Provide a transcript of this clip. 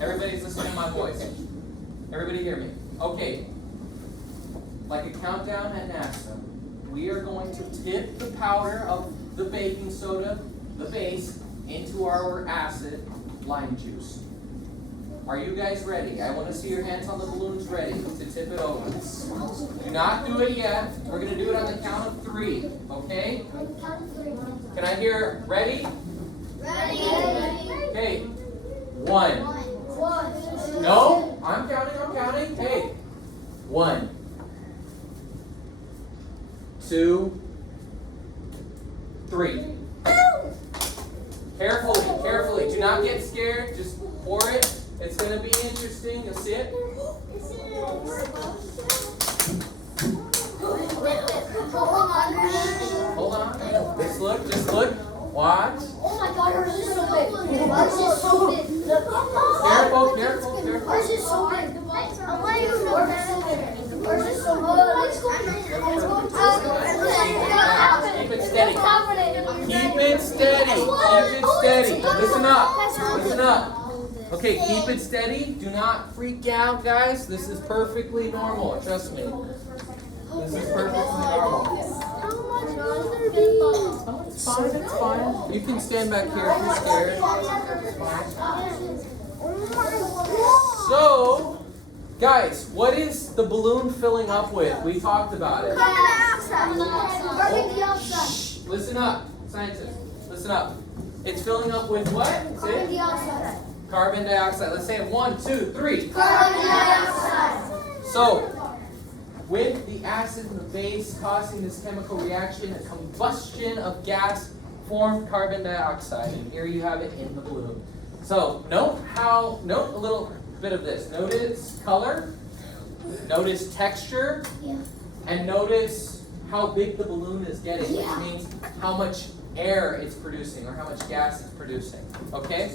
Everybody's listening to my voice. Everybody hear me? Okay. Like a countdown at NASA, we are going to tip the powder of the baking soda, the base, into our acid, lime juice. Are you guys ready? I want to see your hands on the balloons ready to tip it over. Do not do it yet. We're going to do it on the count of 3, okay? Can I hear ready? Ready. Okay. 1. No, I'm counting. Hey. 1. 2. 3. Carefully. Do not get scared. Just pour it. It's going to be interesting. You'll see it. Hold on. Just look. Watch. Oh my God, hers is so big. Hers is so big. Careful. Hers is so big. I want you to know hers is so big. Keep it steady. Listen up. Okay, keep it steady. Do not freak out, guys. This is perfectly normal. Trust me. This is perfectly normal. Oh, it's fine. You can stand back here if you're scared. So, guys, what is the balloon filling up with? We talked about it. Shh, listen up, scientists. Listen up. It's filling up with what? Carbon dioxide. Carbon dioxide. Let's say it. 1, 2, 3. Carbon dioxide. So, with the acid and the base causing this chemical reaction, a combustion of gas formed carbon dioxide. And here you have it in the balloon. So, note a little bit of this. Notice color, notice texture, and notice how big the balloon is getting, which means how much air it's producing or how much gas it's producing. Okay?